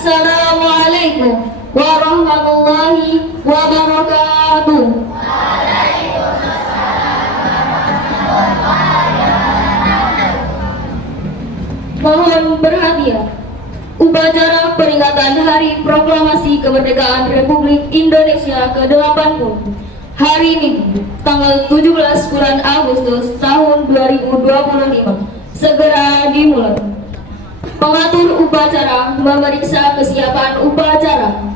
Assalamualaikum warahmatullahi wabarakatuh. Mohon perhatian. Upacara peringatan Hari Proklamasi Kemerdekaan Republik Indonesia ke-80 hari Minggu tanggal 17 bulan Agustus tahun 2025 segera dimulai. Pengatur upacara memeriksa kesiapan upacara.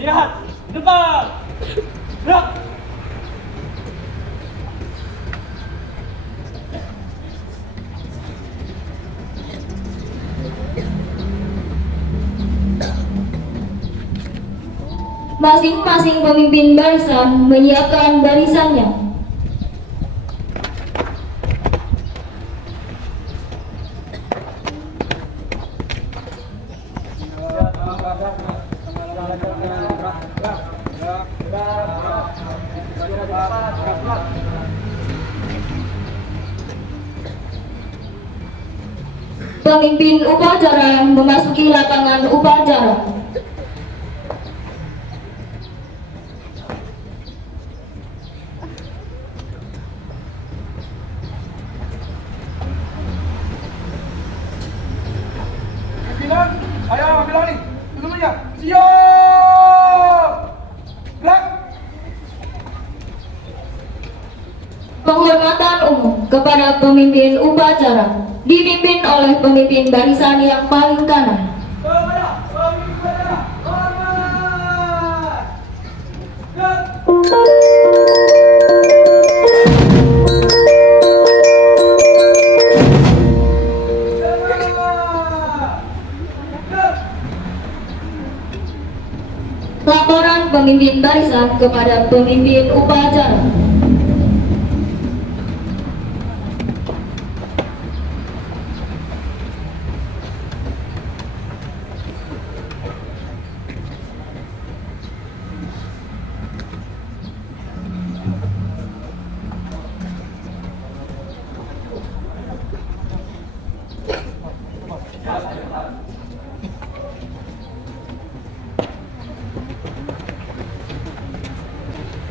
Lihat, depan, gerak. Masing-masing pemimpin barisan menyiapkan barisannya. Pemimpin upacara memasuki lapangan upacara. Pimpinan, saya ambil alih. Seluruhnya, siap! Gerak! Penghormatan umum kepada pemimpin upacara dipimpin oleh pemimpin barisan yang paling kanan. Kepada pemimpin upacara, hormat! Gerak! Laporan pemimpin barisan kepada pemimpin upacara.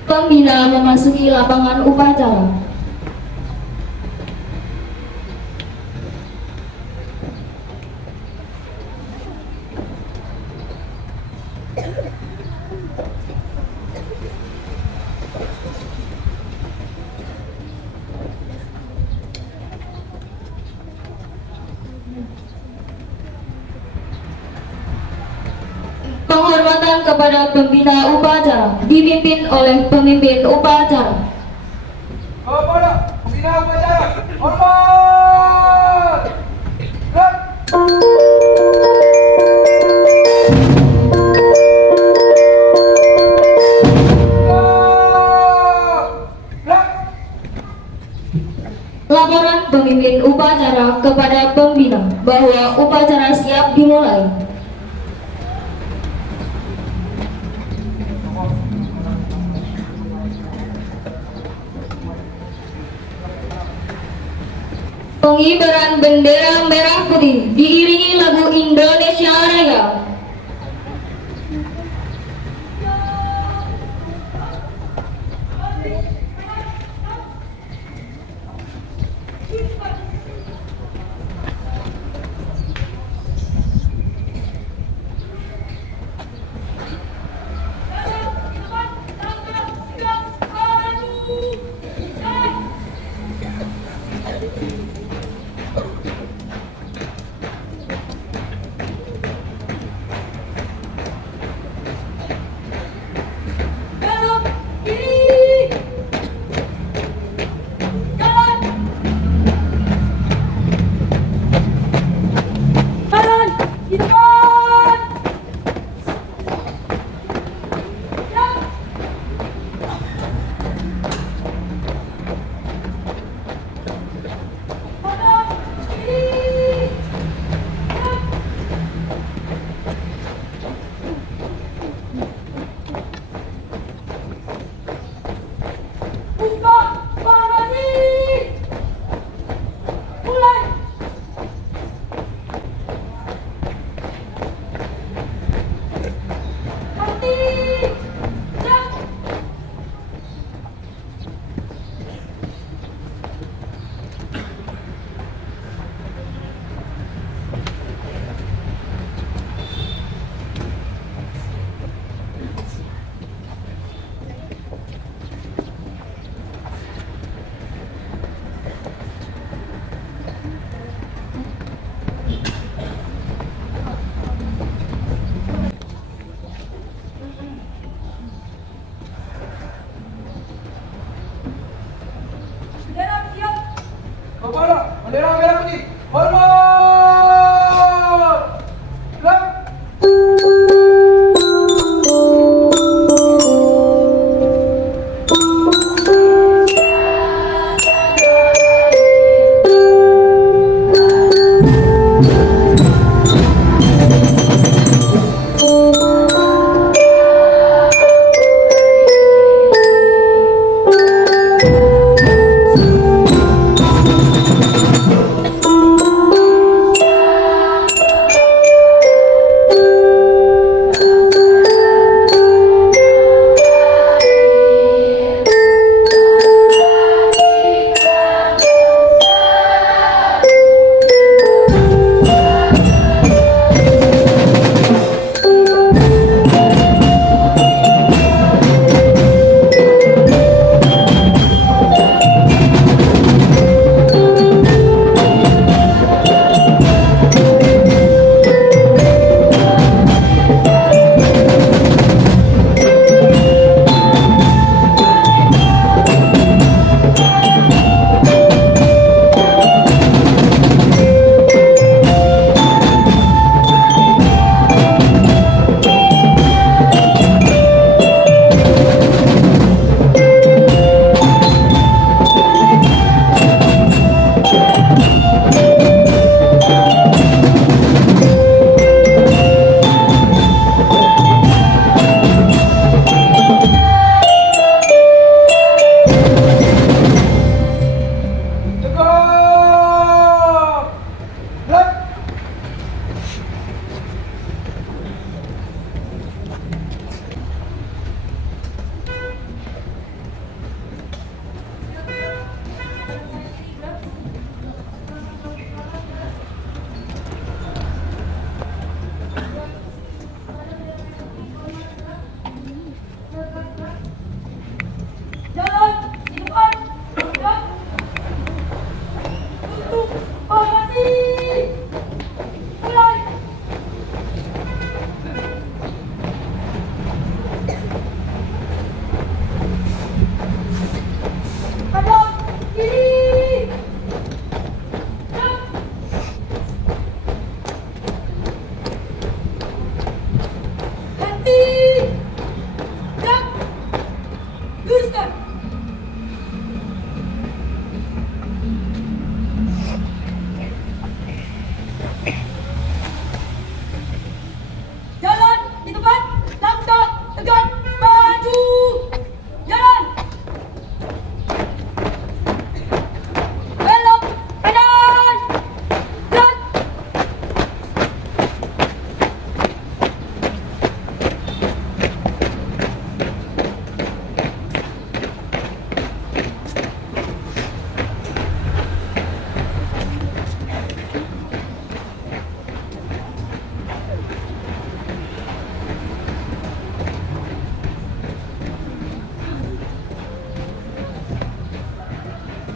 Pembina memasuki lapangan upacara. Penghormatan kepada pembina upacara dipimpin oleh pemimpin upacara. Kepada pembina upacara, hormat! Gerak! Gerak! Laporan pemimpin upacara kepada pembina bahwa upacara siap dimulai. Pengibaran bendera merah putih diiringi lagu Indonesia Raya.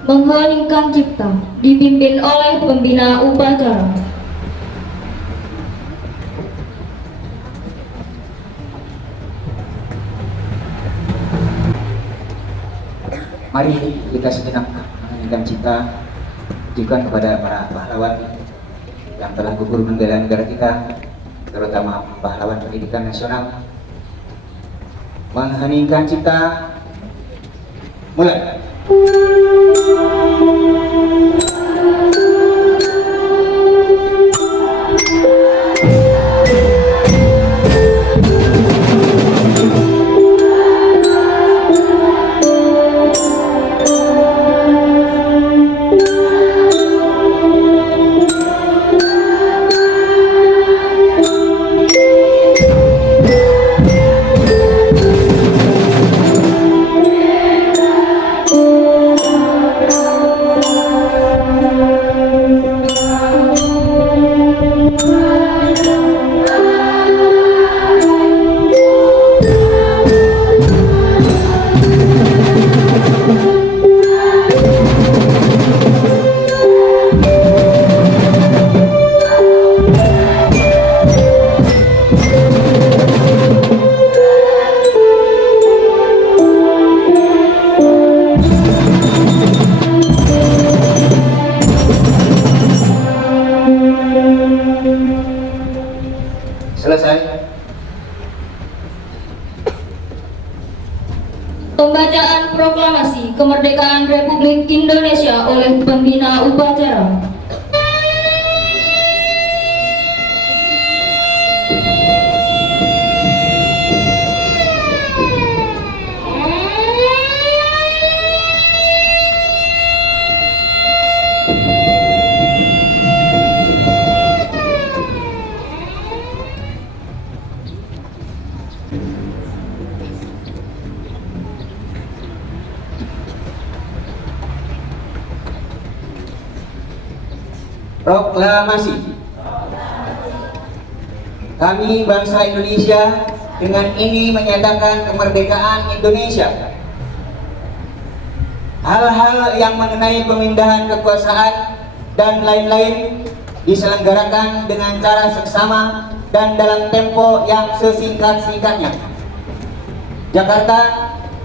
Mengheningkan cipta dipimpin oleh pembina upacara. Mari kita sejenak mengheningkan cipta tujukan kepada para pahlawan yang telah gugur membela negara kita, terutama pahlawan pendidikan nasional. Mengheningkan cipta, mulai. Selesai. Pembacaan proklamasi kemerdekaan Republik Indonesia oleh pembina upacara. Proklamasi. Kami bangsa Indonesia dengan ini menyatakan kemerdekaan Indonesia. Hal-hal yang mengenai pemindahan kekuasaan dan lain-lain diselenggarakan dengan cara seksama dan dalam tempo yang sesingkat-singkatnya. Jakarta,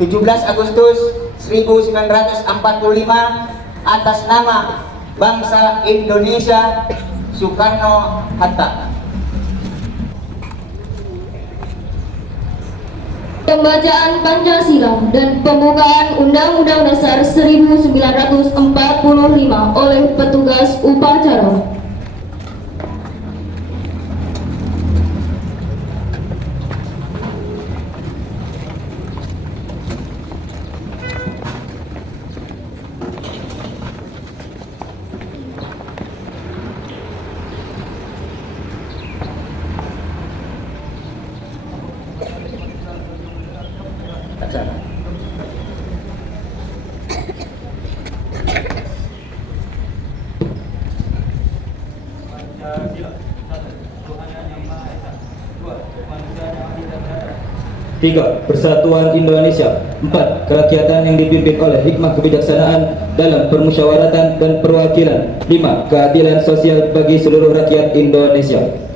17 Agustus 1945, atas nama bangsa Indonesia, Soekarno-Hatta. Pembacaan Pancasila dan pembukaan Undang-Undang Dasar 1945 oleh petugas upacara. Acara. Tiga, Persatuan Indonesia. 4, kerakyatan yang dipimpin oleh hikmah kebijaksanaan dalam permusyawaratan dan perwakilan. 5, keadilan sosial bagi seluruh rakyat Indonesia.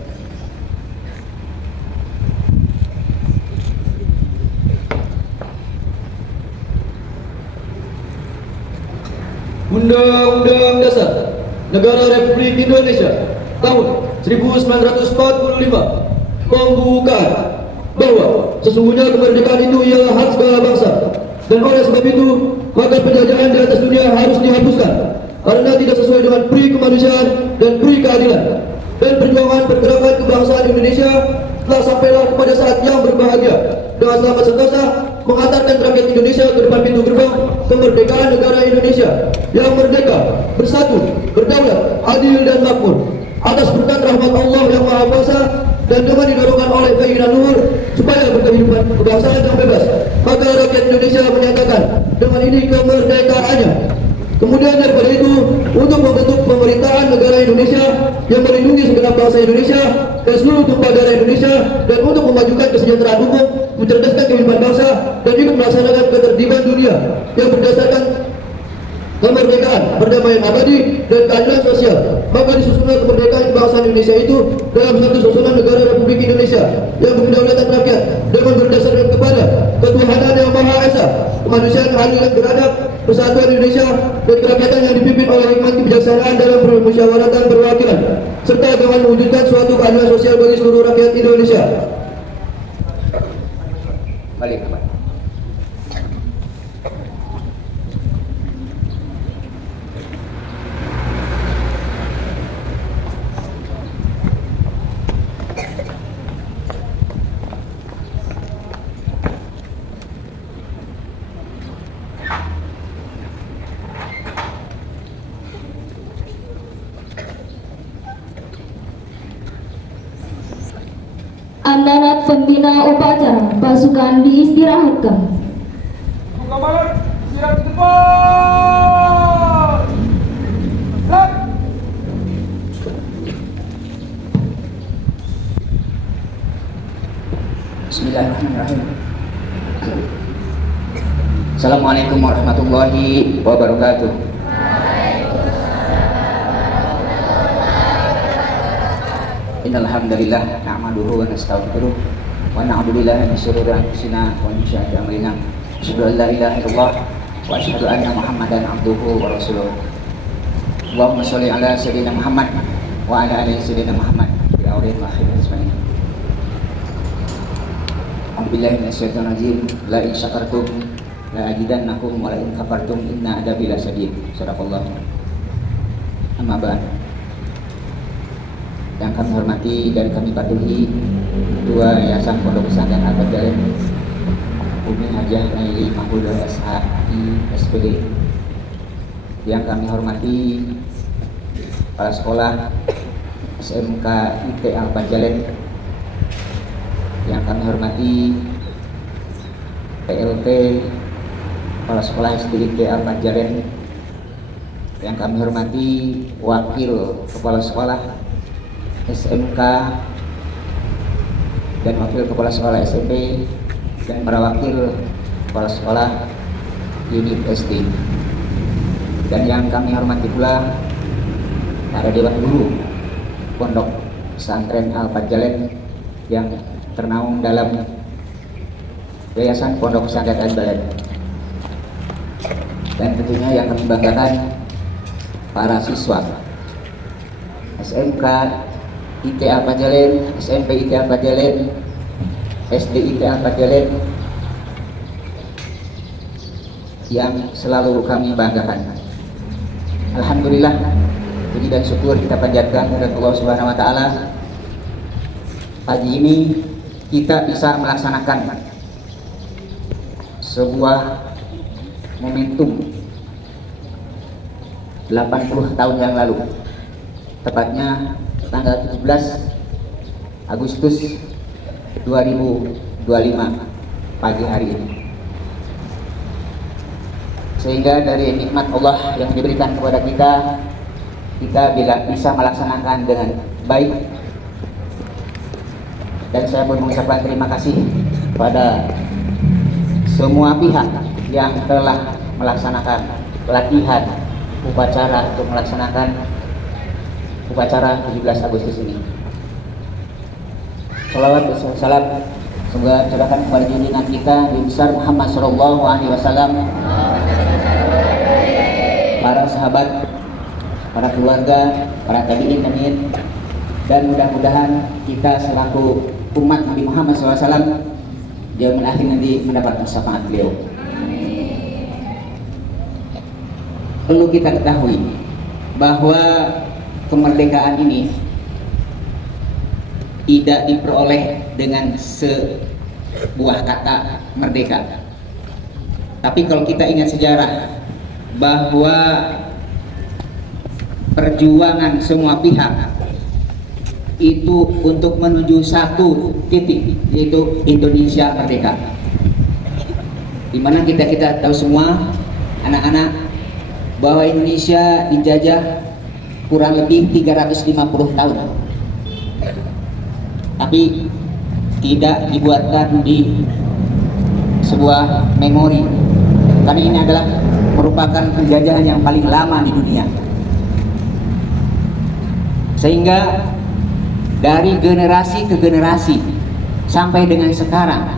Undang-Undang Dasar Negara Republik Indonesia tahun 1945 membuka bahwa sesungguhnya kemerdekaan itu ialah hak segala bangsa, dan oleh sebab itu maka penjajahan di atas dunia harus dihapuskan karena tidak sesuai dengan pri kemanusiaan dan pri keadilan. Dan perjuangan pergerakan kebangsaan Indonesia telah sampailah kepada saat yang berbahagia dengan selamat sentosa mengantarkan rakyat Indonesia ke depan pintu gerbang kemerdekaan negara Indonesia yang merdeka, bersatu, berdaulat, adil dan makmur atas berkat rahmat Allah yang Maha Kuasa dan dengan didorongkan oleh keinginan luhur supaya berkehidupan kebangsaan yang bebas, maka rakyat Indonesia menyatakan dengan ini kemerdekaannya. Kemudian daripada itu, untuk membentuk pemerintahan negara Indonesia yang melindungi segenap bangsa Indonesia dan seluruh tumpah darah Indonesia, dan untuk memajukan kesejahteraan hukum, mencerdaskan kehidupan bangsa, dan juga melaksanakan ketertiban dunia yang berdasarkan kemerdekaan perdamaian abadi, dan keadilan sosial. Maka disusunlah kemerdekaan kebangsaan Indonesia itu dalam satu susunan negara Republik Indonesia yang berkedaulatan rakyat dengan berdasarkan kepada ketuhanan yang Maha Esa, kemanusiaan adil dan beradab, persatuan Indonesia, dan kerakyatan yang dipimpin oleh hikmat kebijaksanaan dalam permusyawaratan perwakilan, serta dengan mewujudkan suatu keadilan sosial bagi seluruh rakyat Indonesia. Balik Pak. Amanat pembina upacara pasukan diistirahatkan. Buka balon. Siap di depan. Gerak. Bismillahirrahmanirrahim. Assalamualaikum warahmatullahi wabarakatuh. Innal hamdalillah nahmaduhu wa nastaghfiruh wa na'udzu billahi min shururi anfusina wa min sayyiati a'malina. Asyhadu an la ilaha illallah wa asyhadu anna Muhammadan abduhu wa rasuluh. Allahumma shalli ala sayyidina Muhammad wa ala ali sayyidina Muhammad fi awwalin wa akhirin ajmain. A'udzubillahi minasyaitonir rajim. La in syakartum la azidannakum wa la in kafartum inna adzabi lasyadid. Sadaqallah. Amma ba'd. Yang kami hormati dan kami patuhi Ketua Yayasan Pondok Pesantren Al-Badjah Umi Hajah Naili Mahmudul SHI SPD. Yang kami hormati kepala sekolah SMK IT Al-Badjah. Yang kami hormati PLT kepala sekolah SD IT Al-Badjah. Yang kami hormati wakil kepala sekolah SMK dan wakil kepala sekolah SMP dan para wakil kepala sekolah unit SD, dan yang kami hormati pula para dewan guru Pondok Pesantren Al-Badjah yang ternaung dalam Yayasan Pondok Pesantren Al-Badjah, dan tentunya yang kami banggakan para siswa SMK IT Al-Badjah, SMP IT Al-Badjah, SD IT Al-Badjah yang selalu kami banggakan. Alhamdulillah, puji dan syukur kita panjatkan kepada Allah Subhanahu wa taala. Pagi ini kita bisa melaksanakan sebuah momentum 80 tahun yang lalu, tepatnya tanggal 17 Agustus 2025 pagi hari ini. Sehingga dari nikmat Allah yang diberikan kepada kita bila bisa melaksanakan dengan baik. Dan saya pun mengucapkan terima kasih pada semua pihak yang telah melaksanakan pelatihan upacara untuk melaksanakan upacara 17 Agustus ini. Salawat dan salam semoga tercurahkan kepada junjungan kita Nabi besar Muhammad sallallahu alaihi wasallam, para sahabat, para keluarga, para tabi'in, dan mudah-mudahan kita selaku umat Nabi Muhammad SAW di yaumil akhir nanti mendapatkan syafaat beliau. Perlu kita ketahui bahwa kemerdekaan ini tidak diperoleh dengan sebuah kata merdeka. Tapi kalau kita ingat sejarah bahwa perjuangan semua pihak itu untuk menuju satu titik, yaitu Indonesia merdeka. Dimana kita tahu semua anak-anak bahwa Indonesia dijajah kurang lebih 350 tahun, tapi tidak dibuatkan di sebuah memori, karena ini adalah merupakan merupakan penjajahan yang paling lama di dunia. Sehingga dari generasi ke generasi sampai dengan sekarang,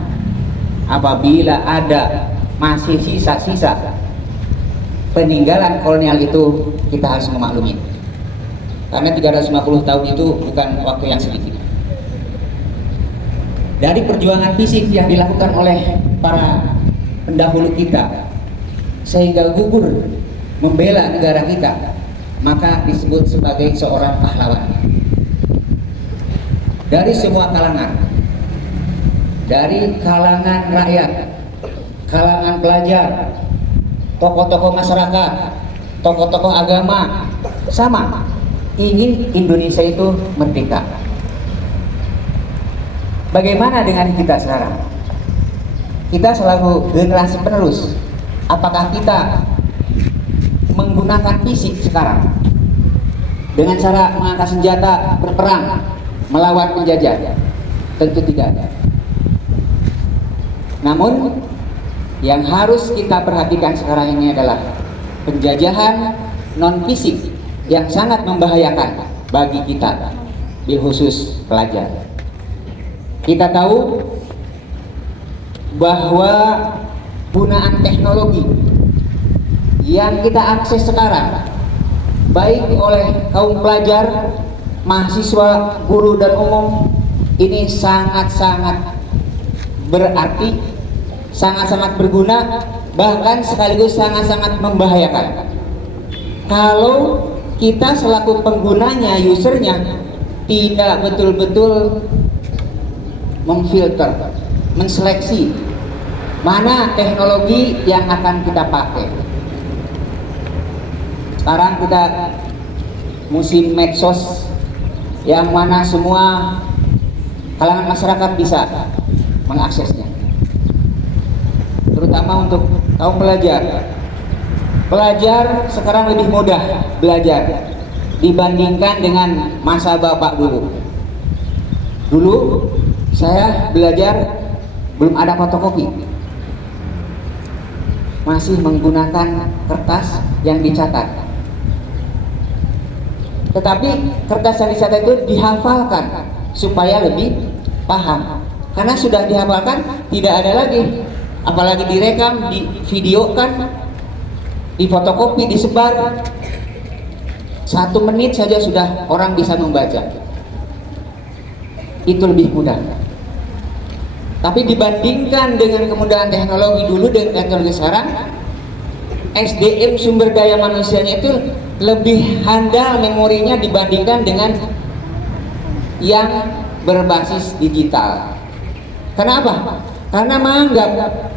apabila ada masih sisa-sisa peninggalan kolonial itu, kita harus memaklumi. Karena 350 tahun itu bukan waktu yang sedikit. Dari perjuangan fisik yang dilakukan oleh para pendahulu kita sehingga gugur membela negara kita, maka disebut sebagai seorang pahlawan. Dari semua kalangan, dari kalangan rakyat, kalangan pelajar, tokoh-tokoh masyarakat, tokoh-tokoh agama, sama ingin Indonesia itu merdeka. Bagaimana dengan kita sekarang? Kita selaku generasi penerus, apakah kita menggunakan fisik sekarang dengan cara mengangkat senjata berperang melawan penjajah? Tentu tidak. Namun yang harus kita perhatikan sekarang ini adalah penjajahan non fisik yang sangat membahayakan bagi kita, bil khusus pelajar. Kita tahu bahwa penggunaan teknologi yang kita akses sekarang, baik oleh kaum pelajar, mahasiswa, guru dan umum, ini sangat-sangat berarti, sangat-sangat berguna, bahkan sekaligus sangat-sangat membahayakan. Kalau kita selaku penggunanya, usernya, tidak betul-betul memfilter, menseleksi mana teknologi yang akan kita pakai. Sekarang kita musim medsos yang mana semua kalangan masyarakat bisa mengaksesnya, terutama untuk kaum pelajar. Pelajar sekarang lebih mudah belajar dibandingkan dengan masa bapak dulu. Dulu saya belajar belum ada fotokopi, masih menggunakan kertas yang dicatat. Tetapi kertas yang dicatat itu dihafalkan supaya lebih paham. Karena sudah dihafalkan, tidak ada lagi, apalagi direkam, divideokan, difotokopi, disebar. 1 menit saja sudah orang bisa membaca. Itu lebih mudah. Tapi dibandingkan dengan kemudahan teknologi dulu dengan teknologi sekarang, SDM sumber daya manusianya itu lebih handal memorinya dibandingkan dengan yang berbasis digital. Kenapa? Karena menganggap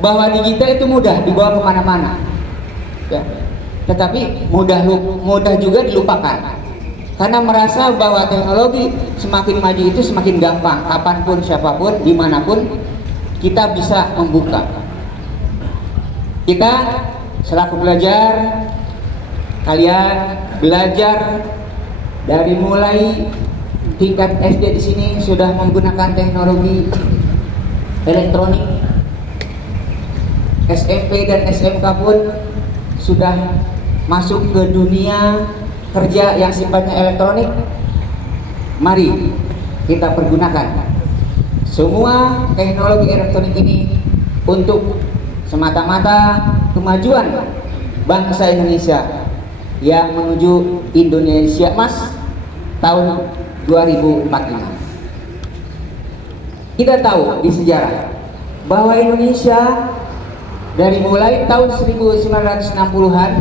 bahwa digital itu mudah dibawa kemana-mana, ya. Tetapi mudah juga dilupakan. Karena merasa bahwa teknologi semakin maju itu semakin gampang, kapanpun, siapapun, dimanapun kita bisa membuka. Kita selaku belajar, kalian belajar dari mulai tingkat SD di sini sudah menggunakan teknologi elektronik. SMP dan SMK pun sudah masuk ke dunia kerja yang sifatnya elektronik. Mari kita pergunakan semua teknologi elektronik ini untuk semata-mata kemajuan bangsa Indonesia yang menuju Indonesia Emas tahun 2045. Kita tahu di sejarah bahwa Indonesia dari mulai tahun 1960-an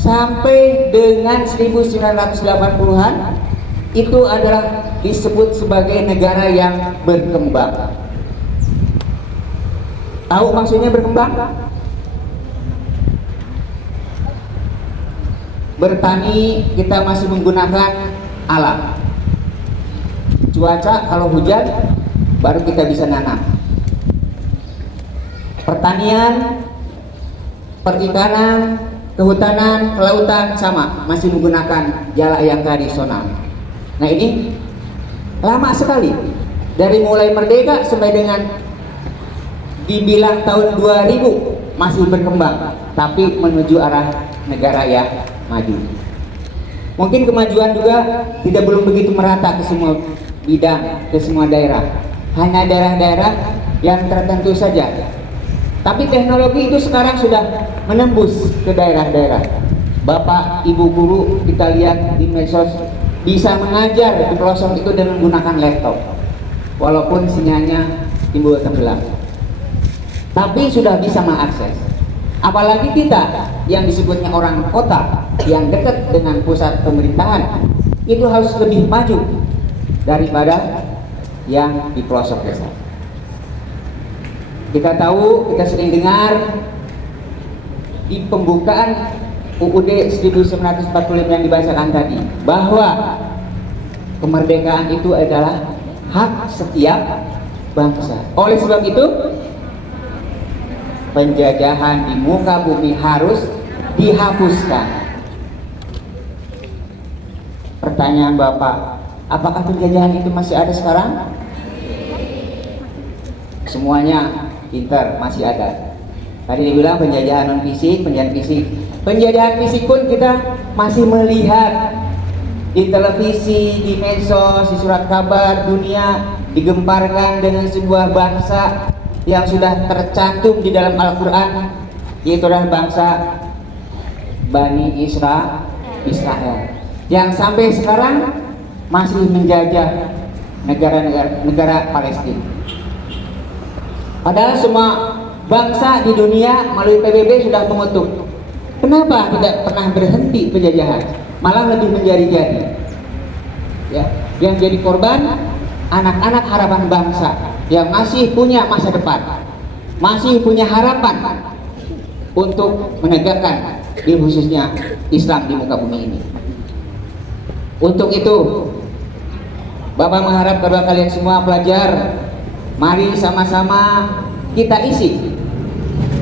sampai dengan 1980-an itu adalah disebut sebagai negara yang berkembang. Tahu maksudnya berkembang? Bertani kita masih menggunakan alam. Cuaca kalau hujan baru kita bisa nanam. Pertanian, perikanan, kehutanan, kelautan sama, masih menggunakan jala yang tradisional. Nah ini lama sekali, dari mulai merdeka sampai dengan dibilang tahun 2000 masih berkembang, tapi menuju arah negara yang maju. Mungkin kemajuan juga tidak belum begitu merata ke semua bidang, ke semua daerah. Hanya daerah-daerah yang tertentu saja. Tapi teknologi itu sekarang sudah menembus ke daerah-daerah. Bapak, ibu guru kita lihat di medsos bisa mengajar di pelosok itu dengan menggunakan laptop, walaupun sinyalnya timbul tenggelam. Tapi sudah bisa mengakses. Apalagi kita yang disebutnya orang kota yang dekat dengan pusat pemerintahan, itu harus lebih maju daripada yang di pelosok desa. Kita tahu, kita sering dengar di pembukaan UUD 1945 yang dibacakan tadi, bahwa kemerdekaan itu adalah hak setiap bangsa. Oleh sebab itu, penjajahan di muka bumi harus dihapuskan. Pertanyaan Bapak, apakah penjajahan itu masih ada sekarang? Semuanya pintar, masih ada. Tadi dibilang penjajahan non fisik, penjajahan fisik. Penjajahan fisik pun kita masih melihat di televisi, di medsos, di surat kabar dunia digemparkan dengan sebuah bangsa yang sudah tercantum di dalam Al-Quran, yaitu adalah bangsa Bani Israel yang sampai sekarang masih menjajah negara Palestina. Padahal semua bangsa di dunia melalui PBB sudah mengutuk. Kenapa tidak pernah berhenti penjajahan, malah lebih menjadi-jadi? Ya, yang jadi korban anak-anak harapan bangsa yang masih punya masa depan, masih punya harapan untuk menegakkan di khususnya Islam di muka bumi ini. Untuk itu, Bapak mengharap kepada kalian semua pelajar, mari sama-sama kita isi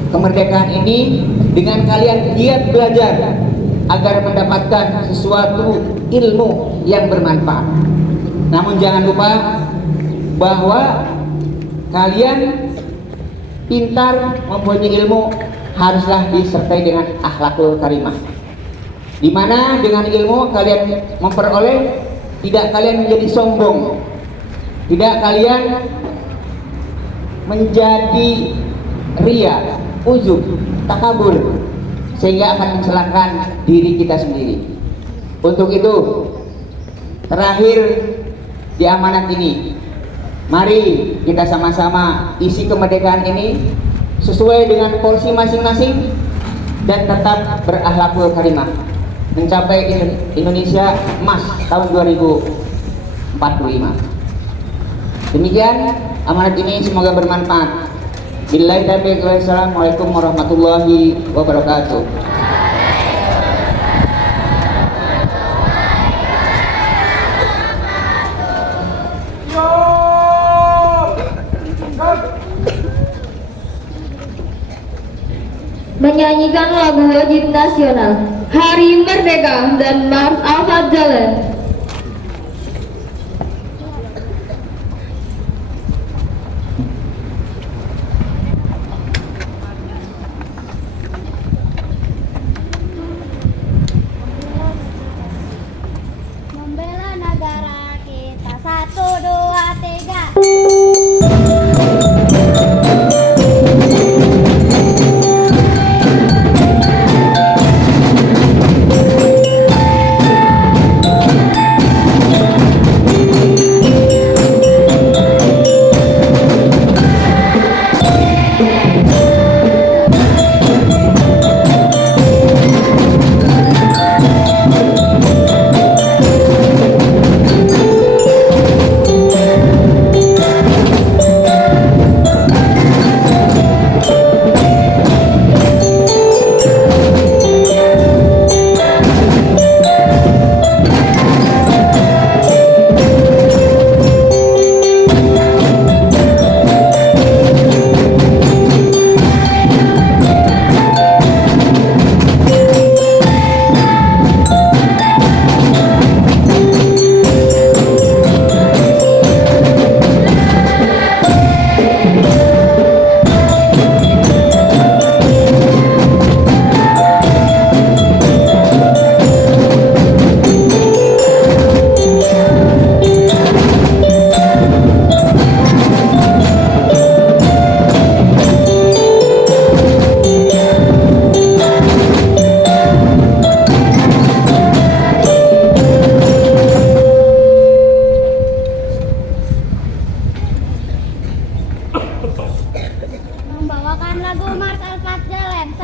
kemerdekaan ini dengan kalian giat belajar agar mendapatkan sesuatu ilmu yang bermanfaat. Namun jangan lupa bahwa kalian pintar mempunyai ilmu haruslah disertai dengan akhlakul karimah, di mana dengan ilmu kalian memperoleh, tidak kalian menjadi sombong, tidak kalian menjadi ria, ujub, takabur, sehingga akan mencelakakan diri kita sendiri. Untuk itu, terakhir di amanat ini, mari kita sama-sama isi kemerdekaan ini sesuai dengan porsi masing-masing dan tetap berakhlakul karimah, mencapai Indonesia emas tahun 2045. Demikian amanat ini, semoga bermanfaat. Billahi taufiq wal hidayah. Assalamualaikum warahmatullahi wabarakatuh. Menyanyikan lagu wajib nasional Hari Merdeka dan Mars Alfat Jalan. Membela negara kita, 1, 2, 3. Bawakan lagu Mars Alfat Jalen.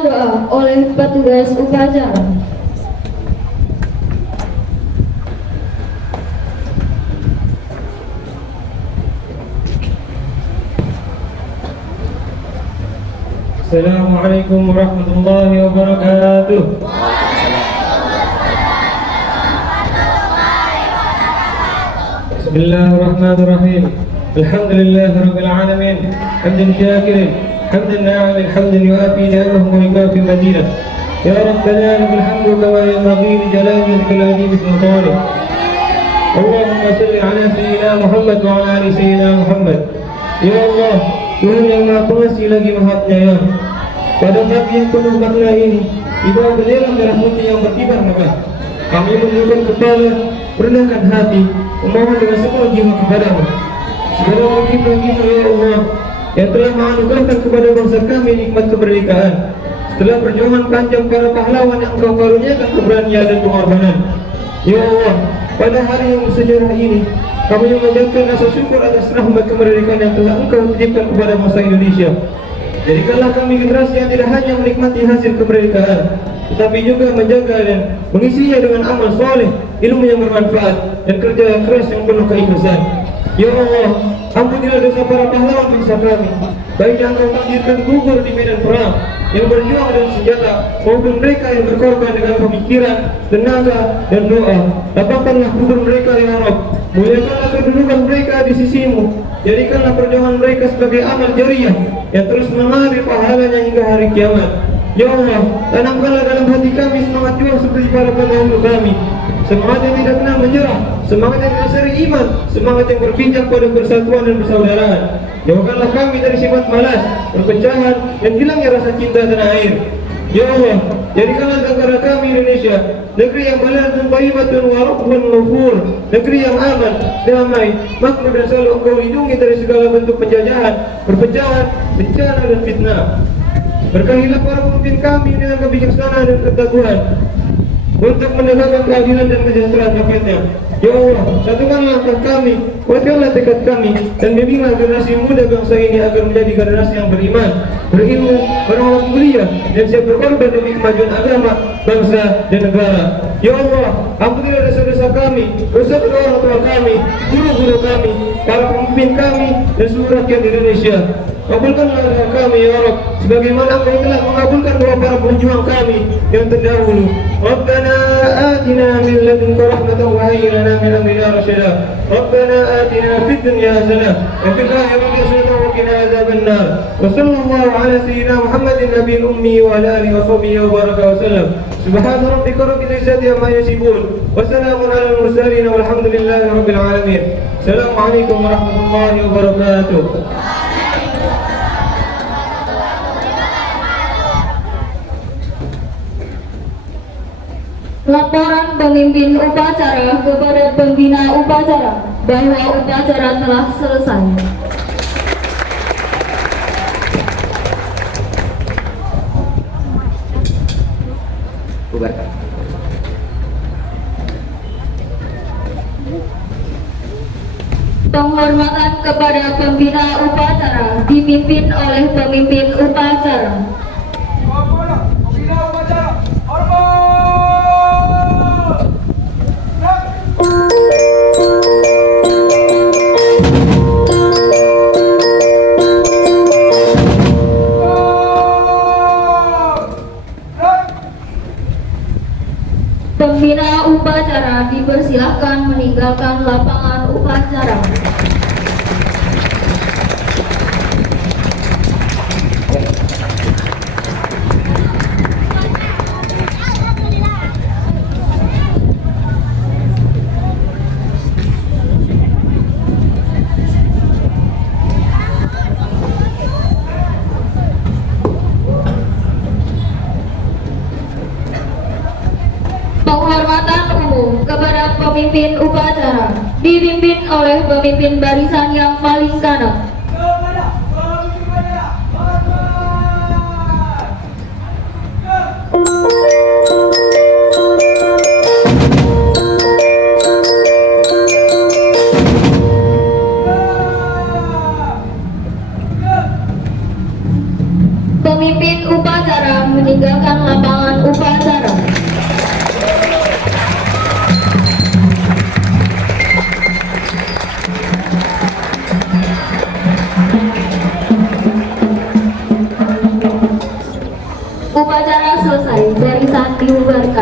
2 oleh petugas upacara. Assalamualaikum warahmatullahi wabarakatuh. Bismillahirrahmanirrahim. Alhamdulillahirabbil alamin. Hamdan syakirin, hamdan na'imin, hamdan yuafi ni'amahu wa yukafi mazidah. Ya Rabbana lakal hamdu kama yanbaghi li jalali wajhikal azim sultanik. Allahumma salli ala sayyidina Muhammad wa ala ali sayyidina Muhammad. Ya Allah, Tuhan yang Maha Pengasih lagi Maha Penyayang. Pada pagi yang penuh makna ini, di bawah bendera merah putih yang berkibar megah, kami menundukkan kepala, merendahkan hati, memohon dengan semua jiwa kepadamu. Segala puji bagimu ya Allah, yang telah menganugerahkan kepada bangsa kami nikmat kemerdekaan. Setelah perjuangan panjang para pahlawan yang Engkau karuniakan keberanian dan pengorbanan. Ya Allah, pada hari yang bersejarah ini, kami memanjatkan rasa syukur atas rahmat kemerdekaan yang telah Engkau titipkan kepada bangsa Indonesia. Jadikanlah kami generasi yang tidak hanya menikmati hasil kemerdekaan, tetapi juga menjaga dan mengisinya dengan amal soleh, ilmu yang bermanfaat, dan kerja keras yang penuh keikhlasan. Ya Allah, ampunilah dosa para pahlawan bangsa kami, baik yang Engkau takdirkan gugur di medan perang, yang berjuang dengan senjata, maupun mereka yang berkorban dengan pemikiran, tenaga, dan doa. Lapangkanlah kubur mereka ya Rabb, muliakanlah kedudukan mereka di sisimu. Jadikanlah perjuangan mereka sebagai amal jariah yang terus mengalir pahalanya hingga hari kiamat. Ya Allah, tanamkanlah dalam hati kami semangat juang seperti para pendahulu kami, semangat yang tidak kenal menyerah, semangat yang berdasari iman, semangat yang berpijak pada persatuan dan persaudaraan. Jauhkanlah kami dari sifat malas, perpecahan, dan hilangnya rasa cinta tanah air. Ya Allah, jadikanlah negara kami Indonesia negeri yang baladun thayyibatun wa rabbun ghafur, negeri yang aman, damai, makmur dan selalu Engkau lindungi dari segala bentuk penjajahan, perpecahan, bencana dan fitnah. Berkahilah para pemimpin kami dengan kebijaksanaan dan ketaguhan untuk menegakkan keadilan dan kesejahteraan rakyatnya. Ya Allah, satukanlah langkah kami, kuatkanlah tekad kami, dan bimbinglah generasi muda bangsa ini agar menjadi generasi yang beriman, berilmu, berakhlak mulia, dan siap berkorban demi kemajuan agama, bangsa, dan negara. Ya Allah, ampunilah dosa-dosa kami, dosa kedua orang tua kami, guru-guru kami, para pemimpin kami, dan seluruh rakyat Indonesia. Kabulkanlah doa kami ya Rabb, sebagaimana Engkau telah mengabulkan doa para pejuang kami yang terdahulu. Rabbana atina min ladunka rahmatan wa hayyi lana min amrina rasyada. Rabbana atina fid dunya hasanah wa fil akhirati hasanah wa qina adzabannar. Wa sallallahu ala sayyidina Muhammadin nabiyil ummi wa ala alihi wa sahbihi wa baraka wa sallam. Subhana rabbika rabbil izzati amma yasifun wa salamun alal mursalin walhamdulillahi rabbil alamin. Assalamualaikum warahmatullahi wabarakatuh. Laporan pemimpin upacara kepada pembina upacara bahwa upacara telah selesai. Bubarkan. Penghormatan kepada pembina upacara dipimpin oleh pemimpin upacara. Bola, pembina upacara. Hormat. Pembina upacara dipersilahkan meninggalkan lapangan upacara. Penghormatan umum kepada pemimpin upacara dipimpin oleh pemimpin barisan yang paling kanan. Pemimpin upacara meninggalkan lapangan upacara. Upacara selesai, barisan dibubarkan.